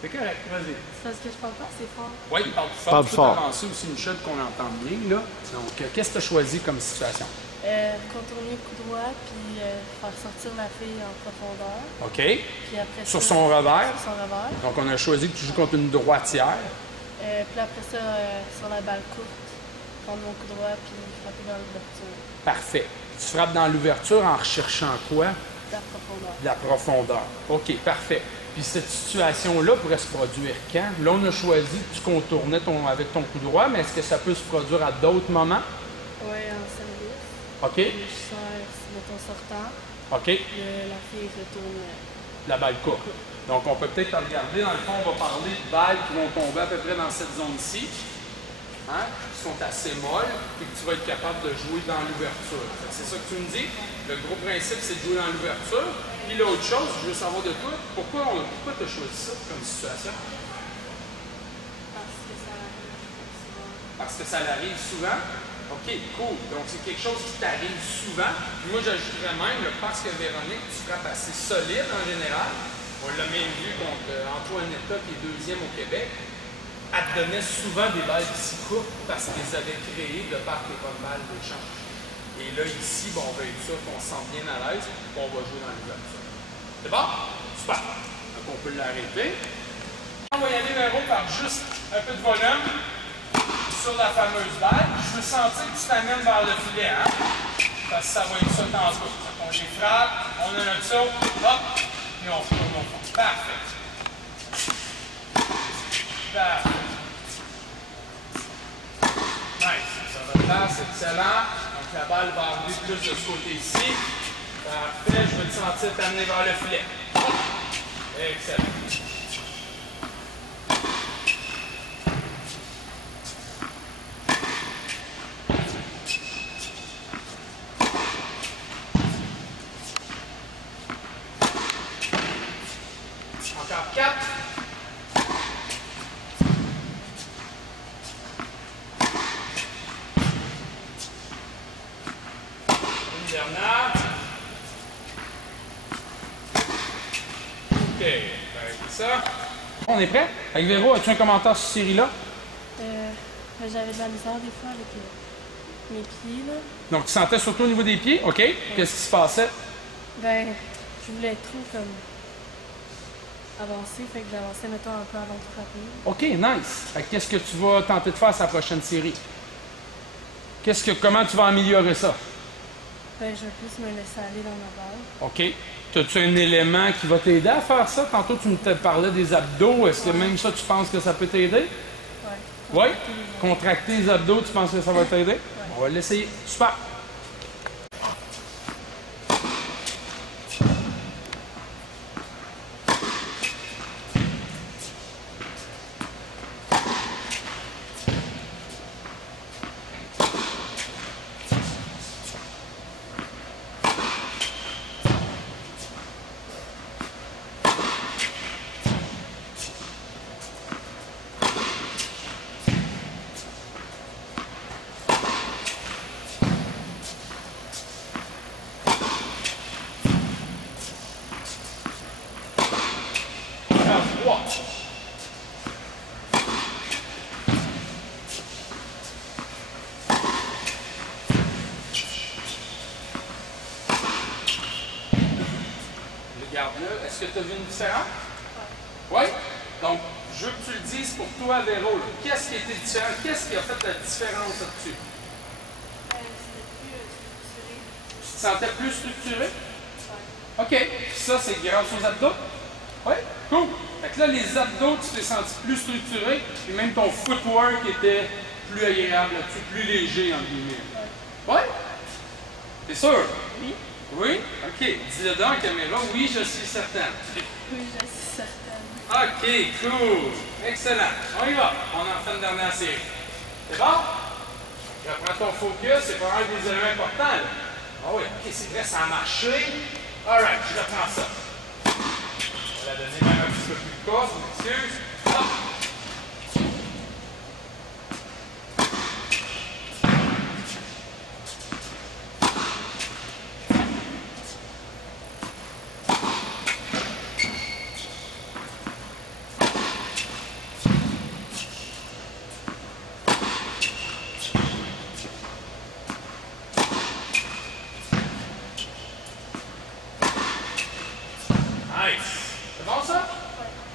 C'est correct, vas-y. C'est parce que je parle pas assez fort. Oui, parle fort. Parle Tu peux fort. avancer aussi, Michel, qu'on entende bien, là. Donc, qu'est-ce que tu as choisi comme situation? Contourner coup droit, puis faire sortir la fille en profondeur. OK. Puis après Sur ça, son revers. Sur son revers. Donc, on a choisi que tu joues contre une droitière. Puis après ça, sur la balle courte, prendre mon coup droit, puis frapper dans l'ouverture. Parfait. Tu frappes dans l'ouverture en recherchant quoi? De la profondeur. De la profondeur. OK, parfait. Puis cette situation-là pourrait se produire quand? Là, on a choisi que tu contournais avec ton coup droit, mais est-ce que ça peut se produire à d'autres moments? Oui, en service. OK. Je sers, mettons, sortant. OK. La fille retourne. La balle courte. Donc, on peut peut-être regarder. Dans le fond, on va parler de balles qui vont tomber à peu près dans cette zone-ci, hein, qui sont assez molles, et que tu vas être capable de jouer dans l'ouverture. C'est ça que tu me dis? Le gros principe, c'est de jouer dans l'ouverture. Puis l'autre chose, je veux savoir de toi, pourquoi tu as choisi ça comme situation? Parce que ça arrive souvent. Parce que ça l'arrive souvent? OK, cool. Donc, c'est quelque chose qui t'arrive souvent. Puis moi, j'ajouterais même, parce que Véronique, tu frappes assez solide en général. On l'a même vu contre Antoinetta, qui est deuxième au Québec. Elle te donnait souvent des balles si courtes parce qu'ils avaient créé de par les bonnes balles d'échange. Et là, ici, bon, on va être sûr qu'on se sent bien à l'aise et qu'on va jouer dans l'ouverture. C'est bon? Super. Donc, on peut l'arrêter. On va y aller, Véro, par juste un peu de volume sur la fameuse balle. Je veux sentir que tu t'amènes vers le filet, hein? Parce que ça va être ça tantôt. Donc, on les frappe, on a notre saut, hop, et on retourne au fond. Parfait. Parfait. Nice. Ça va faire, c'est excellent. Donc, la balle va arriver plus de ce côté-ci. Parfait. Je veux te sentir t'amener vers le filet. Hop. Excellent. Encore 4. Une dernière. OK. Ça. On est prêt? Avec Véro, as-tu un commentaire sur cette série-là? J'avais de la misère des fois avec mes pieds, là. Donc, tu sentais surtout au niveau des pieds? OK. Qu'est-ce qui se passait? Ben, je voulais trop comme avancer, fait que j'avançais, mettons, un peu avant de frapper. OK, nice. Fait que qu'est-ce que tu vas tenter de faire sa prochaine série? Comment tu vas améliorer ça? Ben, je vais plus me laisser aller dans ma balle. OK. As-tu un élément qui va t'aider à faire ça? Tantôt, tu me parlais des abdos. Est-ce que même ça, tu penses que ça peut t'aider? Ouais. Oui? Contracter les abdos, tu penses que ça va t'aider? On va l'essayer. Super! Regarde-le. Est-ce que tu as vu une différence? Oui. Donc, je veux que tu le dises pour toi, Véro. Qu'est-ce qui était différent? Qu'est-ce qui a fait la différence là-dessus? C'était plus structuré. Tu te sentais plus structuré? OK. Ça, c'est grâce aux abdos? Oui. Cool. Fait que là, les abdos, tu t'es senti plus structuré, et même ton footwork était plus agréable là-dessus, plus léger, en guillemets. Oui? T'es sûr? Oui. Oui? OK. Dis-le dans la caméra. Oui, je suis certaine. Oui, je suis certaine. OK, cool. Excellent. On y va. On en fait une dernière série. C'est bon? Reprends ton focus. C'est pas un des éléments importants, là. Ah oui, OK, c'est vrai, ça a marché. All right, je reprends ça. On va la donner même un petit peu plus de course, je m'excuse. Hop. Nice! C'est bon ça?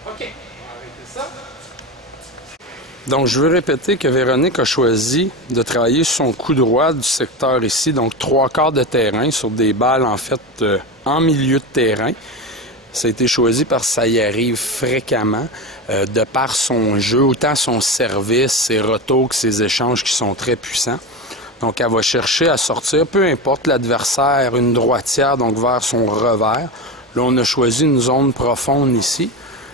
OK. On va arrêter ça. Donc, je veux répéter que Véronique a choisi de travailler sur son coup droit du secteur ici, donc 3/4 de terrain, sur des balles, en fait, en milieu de terrain. Ça a été choisi parce que ça y arrive fréquemment, de par son jeu, autant son service, ses retours que ses échanges qui sont très puissants. Donc, elle va chercher à sortir, peu importe l'adversaire, une droitière, donc vers son revers. Là, on a choisi une zone profonde ici.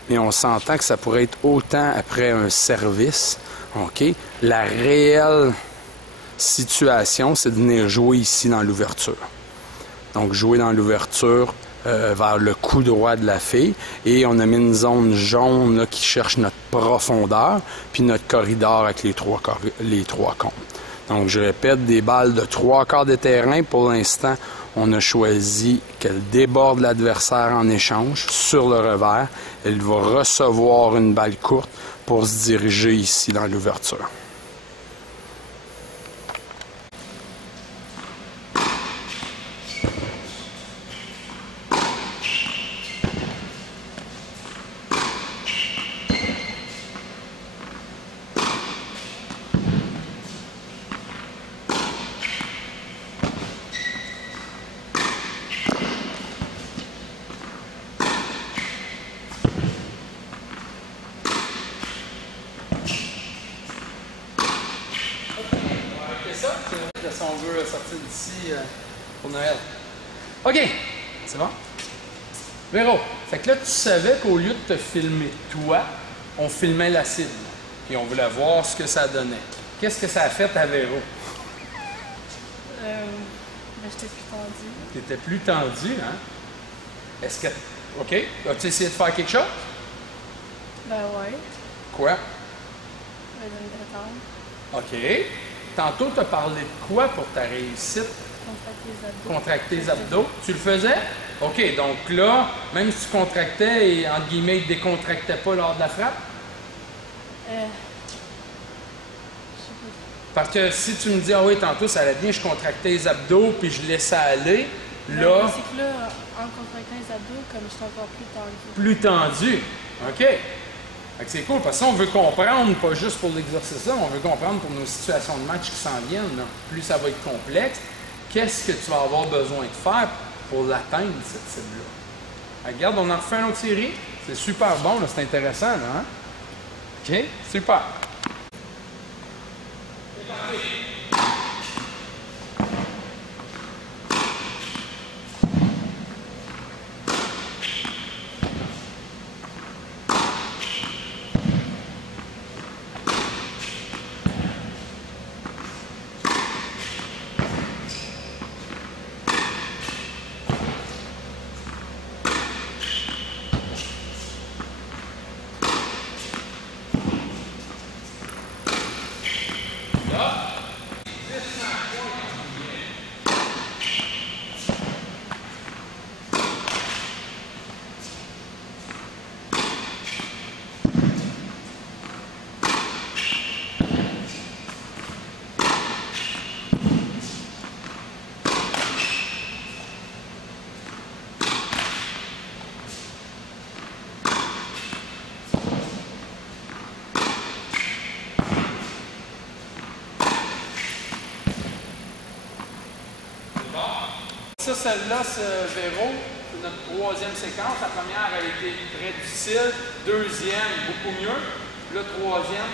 Et on s'entend que ça pourrait être autant après un service. OK? La réelle situation, c'est de venir jouer ici dans l'ouverture. Donc, jouer dans l'ouverture vers le coup droit de la fille. Et on a mis une zone jaune là, qui cherche notre profondeur, puis notre corridor avec les trois cônes. Donc, je répète, des balles de 3/4 de terrain. Pour l'instant, on a choisi qu'elle déborde l'adversaire en échange sur le revers. Elle va recevoir une balle courte pour se diriger ici dans l'ouverture. Si on veut sortir d'ici pour Noël. OK! C'est bon? Véro, fait que là, tu savais qu'au lieu de te filmer toi, on filmait la cible. Puis on voulait voir ce que ça donnait. Qu'est-ce que ça a fait à Véro? J'étais plus tendue. Tu étais plus tendu, hein? Est-ce que... OK. As-tu essayé de faire quelque chose? Ben ouais. Quoi? Ben, de me détendre. OK. Tantôt, tu as parlé de quoi pour ta réussite? Contracter les abdos. Contracter les abdos. Tu le faisais? OK. Donc là, même si tu contractais et, entre guillemets, il ne décontractait pas lors de la frappe? Je sais pas. Parce que si tu me dis, ah oui, tantôt, ça allait bien, je contractais les abdos puis je laissais aller, Ben, là... c'est que là, en contractant les abdos, comme je suis encore plus tendue. Plus tendu. OK. Fait que c'est cool, parce que ça, on veut comprendre, pas juste pour l'exercice-là, on veut comprendre pour nos situations de match qui s'en viennent. Là. Plus ça va être complexe, qu'est-ce que tu vas avoir besoin de faire pour l'atteindre, cette cible-là? Regarde, on en refait une autre série. C'est super bon, là, c'est intéressant, là, hein? OK? Super. Ça, celle-là, Véro, c'est notre troisième séquence. La première a été très difficile. Deuxième, beaucoup mieux. Le troisième,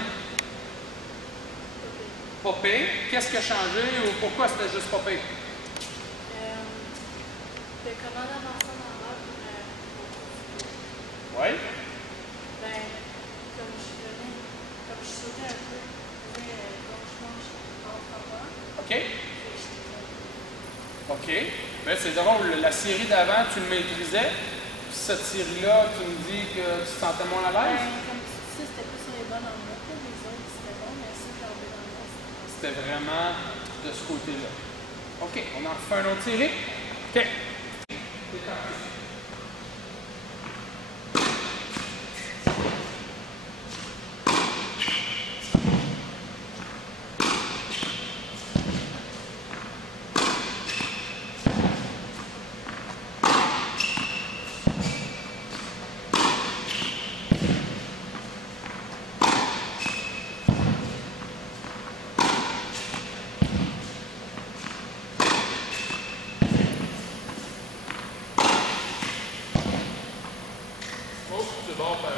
pas pire. Qu'est-ce qui a changé ou pourquoi c'était juste pas pire? Comment avancer dans l'heure pour Oui. ben, comme je sautais un peu, je faisais gauche-manche en faveur. OK. OK. Mais c'est drôle, la série d'avant, tu le maîtrisais. Puis cette série-là, tu me dis que tu te sentais moins à l'aise? Comme ça, c'était plus sur les bonnes en moi. Les autres, c'était bon, mais ça, j'ai enlevé dans le reste. C'était vraiment de ce côté-là. OK. On en refait une autre série? OK. C'est parti. bord par...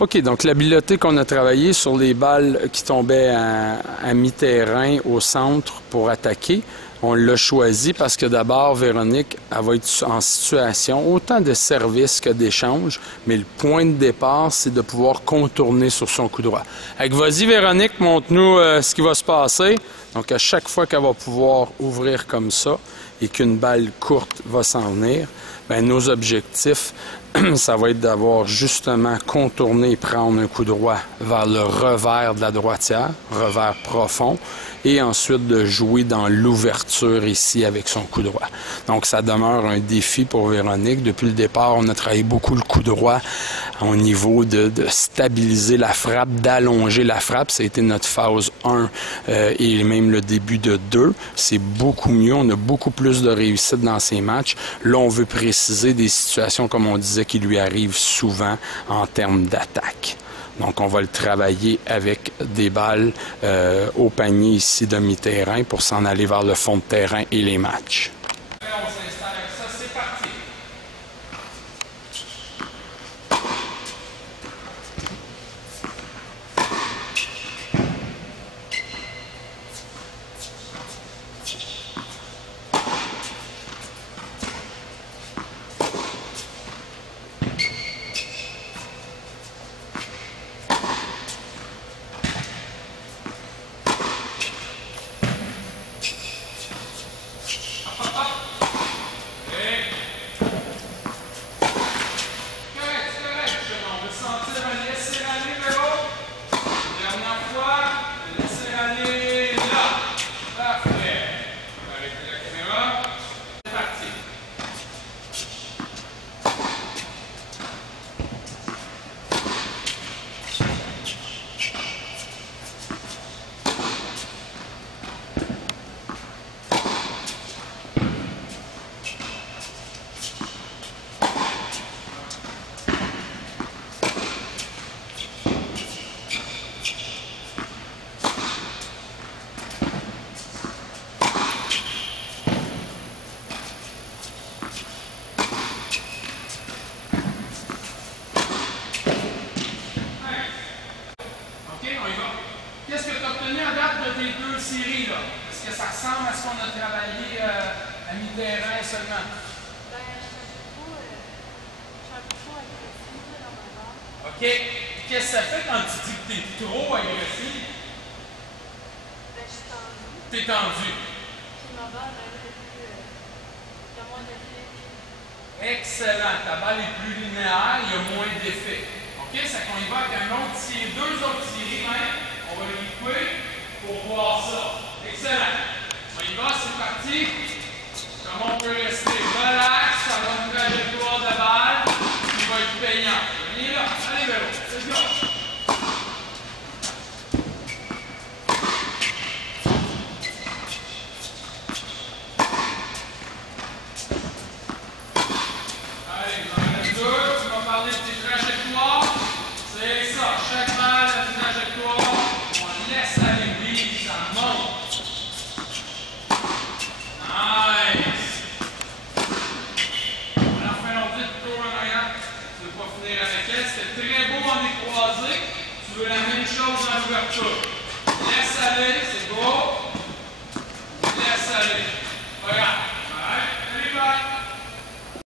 OK, donc l'habileté qu'on a travaillé sur les balles qui tombaient à mi-terrain au centre pour attaquer, on l'a choisi parce que d'abord, Véronique, elle va être en situation autant de service que d'échange, mais le point de départ, c'est de pouvoir contourner sur son coup droit. Avec vas-y, Véronique, montre-nous ce qui va se passer. Donc, à chaque fois qu'elle va pouvoir ouvrir comme ça et qu'une balle courte va s'en venir, bien, nos objectifs, ça va être d'avoir justement contourné et prendre un coup droit vers le revers de la droitière, revers profond, et ensuite de jouer dans l'ouverture ici avec son coup droit. Donc, ça demeure un défi pour Véronique. Depuis le départ, on a travaillé beaucoup le coup droit au niveau de stabiliser la frappe, d'allonger la frappe. Ça a été notre phase 1 et même le début de 2. C'est beaucoup mieux. On a beaucoup plus de réussite dans ces matchs. Là, on veut préciser des situations, comme on disait, qui lui arrivent souvent en termes d'attaque. Donc, on va le travailler avec des balles au panier ici de mi-terrain pour s'en aller vers le fond de terrain et les matchs. On s'installe avec ça, c'est parti. Qu'est-ce que tu as obtenu à date de tes deux séries, là? Est-ce que ça ressemble à ce qu'on a travaillé à mi-terrain seulement? Ben, je suis un peu trop agressive dans ma barre. OK. Qu'est-ce que ça fait quand tu dis que tu es trop agressif? Ben, je suis tendue. Tu es tendu. Puis ma barre, elle est plus... il y a moins d'effet. Excellent. Ta balle est plus linéaire, il y a moins d'effet. OK? Ça qu'on y va avec un autre tiré, deux autres tirés même. On va les couper pour voir ça. Excellent. On y va, c'est parti. Comment on peut rester relax, ça va une trajectoire de balle qui va être payant. Venez là. Allez, Véro. Let's go. C'était très beau en écroisé. Tu veux la même chose en ouverture. Laisse aller, c'est